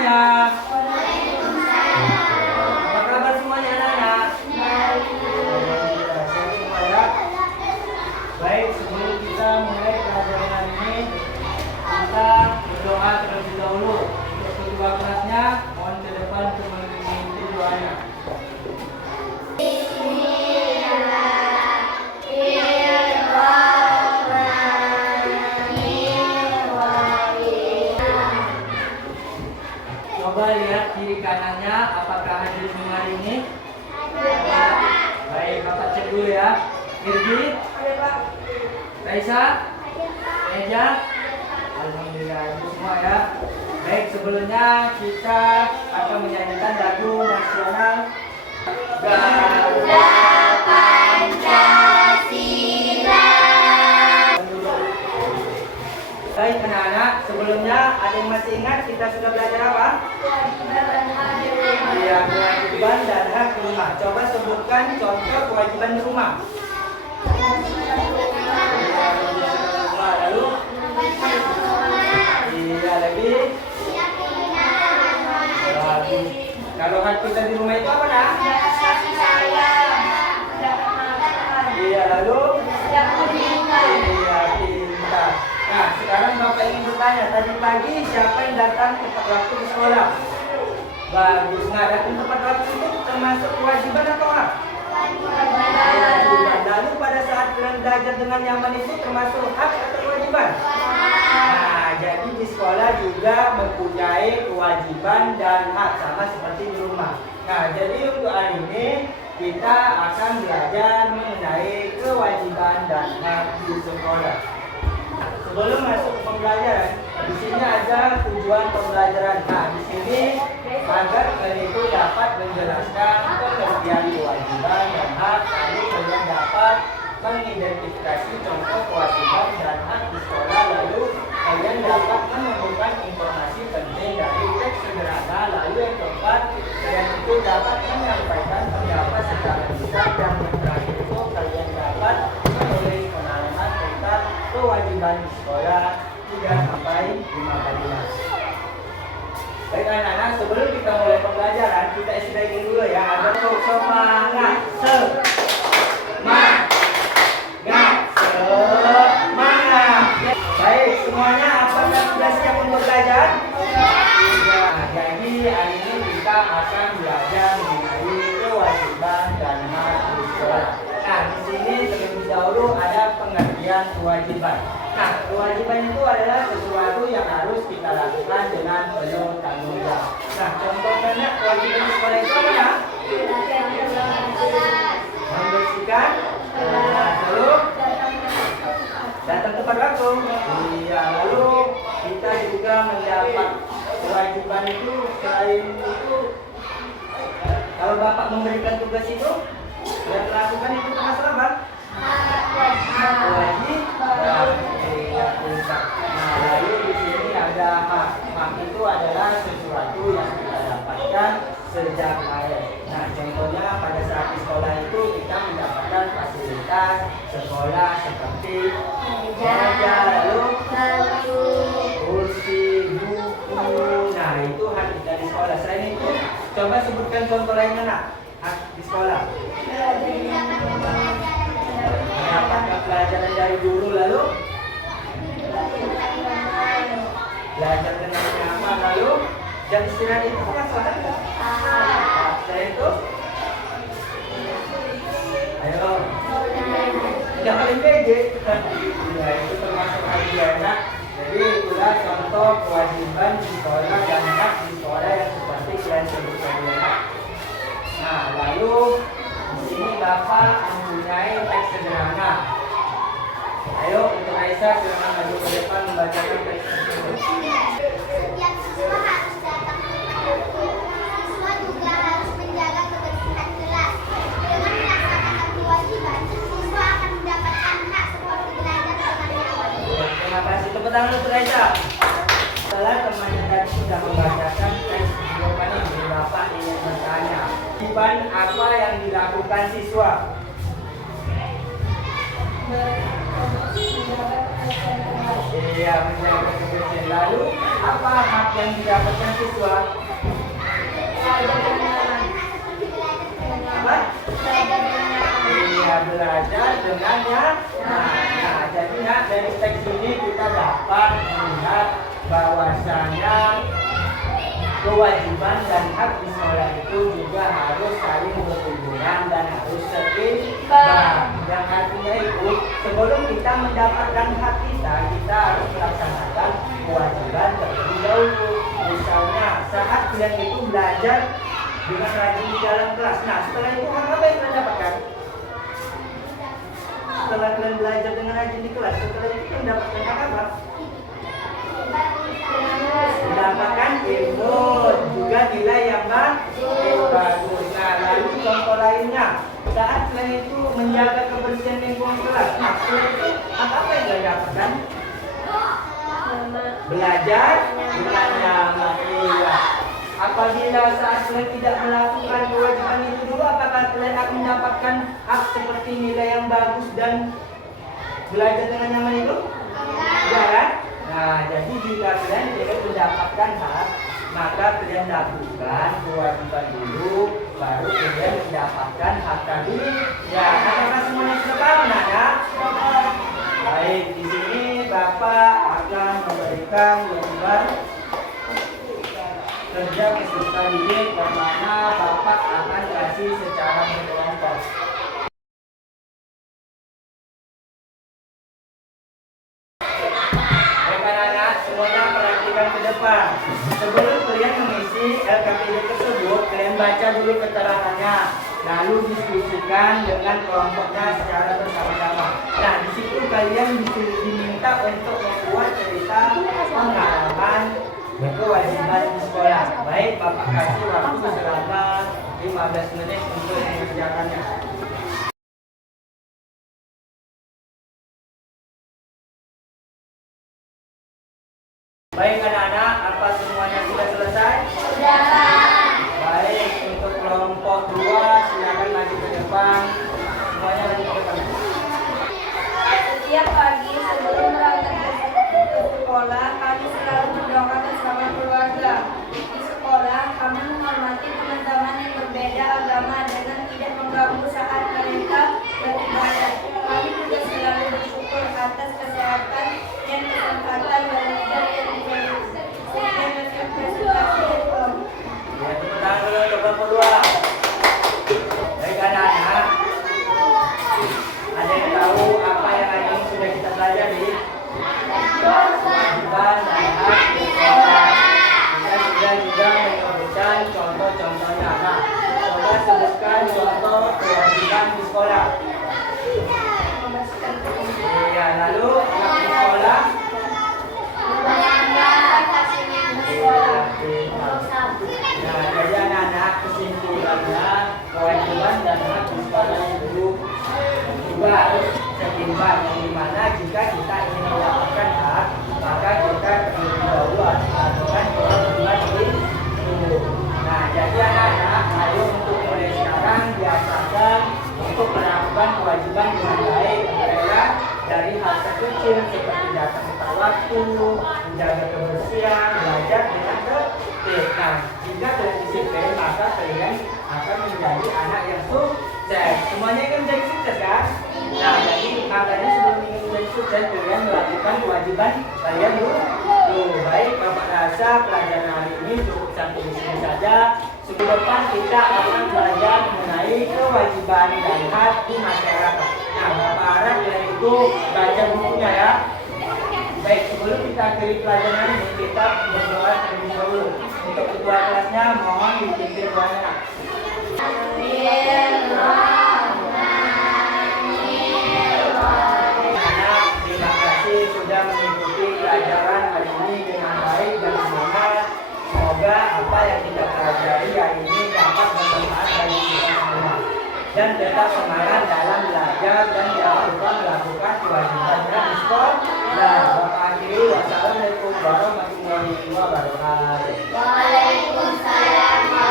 semuanya. Apa kabar semuanya anak-anak? Sehat semua ya. Baik, sebelum kita mulai pelajaran hari ini, kita berdoa terlebih dahulu. Untuk kedua kelasnya, mohon ke depan untuk mengikuti doanya. Coba lihat kiri kanannya, apakah hadir semua hari ini? Baik, Bapak cek dulu ya. Irgi, Raisa, Eja, alhamdulillah itu semua ya. Baik, sebelumnya kita akan menyanyikan lagu nasional Garuda Pancasila. Baik anak-anak, sebelumnya ada yang masih ingat kita sudah belajar apa? Iya, kewajiban dan hak rumah. Coba sebutkan contoh kewajiban di rumah. Lalu iya lebih bagus. Kalau hak kita di rumah itu apa nak? Iya lalu iya pintar. Nah sekarang Bapak ingin bertanya, tadi pagi siapa yang datang tepat waktu ke sekolah? Bagus. Nah datang tepat waktu itu termasuk kewajiban atau hak? Kewajiban. Lalu pada saat kalian belajar dengan nyaman itu termasuk hak atau kewajiban? Nah, jadi di sekolah juga mempunyai kewajiban dan hak sama seperti di rumah. Nah, jadi untuk hari ini kita akan belajar mengenai kewajiban dan hak di sekolah. Sebelum masuk ke pembelajaran, di sini ada tujuan pembelajaran. Nah, di sini agar kalian itu dapat menjelaskan pengertian kewajiban dan hak, lalu kalian dapat mengidentifikasi contoh kewajiban dan hak di sekolah, lalu kalian dapat menemukan informasi penting dari teks sederhana, lalu yang keempat kalian itu dapat menyampaikan pendapat secara bijak, dan yang terakhir itu kalian dapat menulis pengalaman tentang kewajiban di sekolah 3 sampai 5 kalimat. Baik anak-anak, sebelum kita mulai pembelajaran, kita istirahatin dulu ya. Ada semangat, semangat, semangat. Baik, semuanya apakah sudah siap untuk belajar? Nah, jadi hari ini kita akan belajar mengenai kewajiban dan hak di sekolah. Nah, di sini terlebih dahulu ada pengertian kewajiban. Nah, kewajiban itu adalah sesuatu yang harus kita lakukan dengan penuh tanggung jawab. Nah, contohnya kewajiban di sekolah itu apa ya? Membersihkan, lalu datang tepat waktu. Iya, lalu kita juga mendapat kewajiban itu. Selain itu, kalau Bapak memberikan tugas itu, yang lakukan itu termasuk apa? Kewajiban. Nah, lalu di sini ada hak. Hak itu adalah sesuatu yang kita dapatkan sejak lahir. Nah, contohnya pada saat di sekolah itu kita mendapatkan fasilitas sekolah seperti meja, lalu kursi, buku. Nah, itu hak kita di sekolah. Selain itu, coba sebutkan contoh lain anak hak di sekolah. Mendapatkan pelajaran dari guru, lalu belajar dengan nyaman, lalu jam istirahat itu termasuk hak. Saya itu ayo tidak paling PJ ya, itu termasuk hak juga ya. Jadi itulah contoh kewajiban di sekolah dan hak di sekolah yang seperti kalian sebutkan ya. Nah, lalu di sini Bapak mempunyai teks sederhana. Ayo untuk Aisyah silakan maju ke depan membacakan teks tersebut. Setiap siswa harus datang tepat waktu. Siswa juga harus menjaga kebersihan kelas. Dengan melaksanakan kewajiban, siswa akan mendapatkan hak seperti belajar dengan nyaman. Terima kasih. Tepuk tangan untuk Aisyah. Setelah temannya tadi sudah membacakan teks jawaban ini, Bapak ingin bertanya, kewajiban apa yang dilakukan siswa? Ya, menjaga kebersihan. Lalu apa hak yang didapatkan siswa? Apa? Iya, belajar dengan nah, jadi dari teks ini kita dapat melihat bahwasanya kewajiban dan hak di sekolah itu juga harus saling berhubungan dan harus seimbang. Yang artinya itu sebelum kita mendapatkan hak kita harus melaksanakan kewajiban terlebih dahulu. Misalnya saat kalian itu belajar dengan rajin di dalam kelas. Nah, setelah itu hak apa yang kalian dapatkan? Setelah kalian belajar dengan rajin di kelas, setelah itu kalian mendapatkan hak apa? Mendapatkan ilmu, juga nilai yang bagus. Nah, lalu contoh lainnya, saat kalian itu menjaga kebersihan lingkungan kelas. Nah, setelah itu apa yang kalian dapatkan? Belajar dengan nyaman. Iya. Apabila saat kalian tidak melakukan kewajiban itu dulu, apakah kalian akan mendapatkan hak seperti nilai yang bagus dan belajar dengan nyaman itu? Ya kan? Nah, jadi jika kalian tidak mendapatkan hak, maka kalian lakukan kewajiban dulu, baru kalian mendapatkan hak tadi. Ya, apakah semuanya sudah paham, Nana? Baik, di sini Bapak akan memberikan lembar kerja peserta didik yang mana Bapak akan kasih secara berkelompok. Semuanya perhatikan ke depan. Sebelum kalian mengisi LKPD tersebut, kalian baca dulu keterangannya, lalu diskusikan dengan kelompoknya secara bersama-sama. Nah, di situ kalian diminta untuk membuat cerita pengalaman kewajiban di sekolah. Baik, Bapak kasih waktu selama 15 menit untuk mengerjakannya. Baik anak-anak, apa semuanya sudah selesai? Sudah. Baik, untuk kelompok 2 silakan maju ke depan. Semuanya maju ke depan. Setiap pagi sebelum berangkat ke sekolah, kami selalu berdoa bersama keluarga. Di sekolah, kami menghormati teman-teman yang berbeda agama dengan tidak mengganggu saat mereka beribadah. Kami juga selalu bersyukur atas kesehatan dan kesempatan belajar yang diberikan. Sekian presentasi dari Om. Ya, tepuk tangan dulu untuk kelompok 2. Baik anak-anak, ada yang tahu apa yang hari ini sudah kita pelajari? Kewajiban dan hak di sekolah. Kita sudah juga menyebutkan contoh-contohnya. Nah, coba sebutkan contoh kewajiban di sekolah. Ya, lalu hak di sekolah. Nah, jadi anak-anak kesimpulannya kewajiban dan hak di sekolah itu juga harus seimbang, yang dimana jika kita ingin mendapatkan hak, maka kita terlebih dahulu harus melakukan kewajiban itu. Nah, jadi anak-anak, ayo untuk mulai sekarang biasakan untuk melakukan kewajiban dengan baik, mulailah dari hal kecil seperti datang tepat waktu, menjaga kebersihan, belajar dengan tertib. Nah, jika kalian disiplin, maka kalian akan menjadi anak yang sukses. Semuanya kan menjadi sukses kan? Nah, jadi makanya sebelum ingin menjadi sukses, kalian melakukan kewajiban kalian dulu. Baik, Bapak rasa pelajaran hari ini cukup sampai di sini saja. Sebelum depan kita akan belajar mengenai kewajiban dan hak di masyarakat. Nah, Bapak harap kalian itu baca bukunya ya. Baik, sebelum kita akhiri pelajaran ini, kita berdoa terlebih dahulu. Untuk ketua kelasnya, mohon dipimpin doanya. Anak, terima kasih sudah mengikuti pelajaran hari ini dengan baik dan semangat. Semoga apa yang kita pelajari hari ini dapat bermanfaat bagi kita semua. Dan tetap semangat dalam belajar dan jangan lupa melakukan kewajibannya di sekolah. Nah, Bapak akhiri. Wassalamualaikum warahmatullahi wabarakatuh. Waalaikumsalam.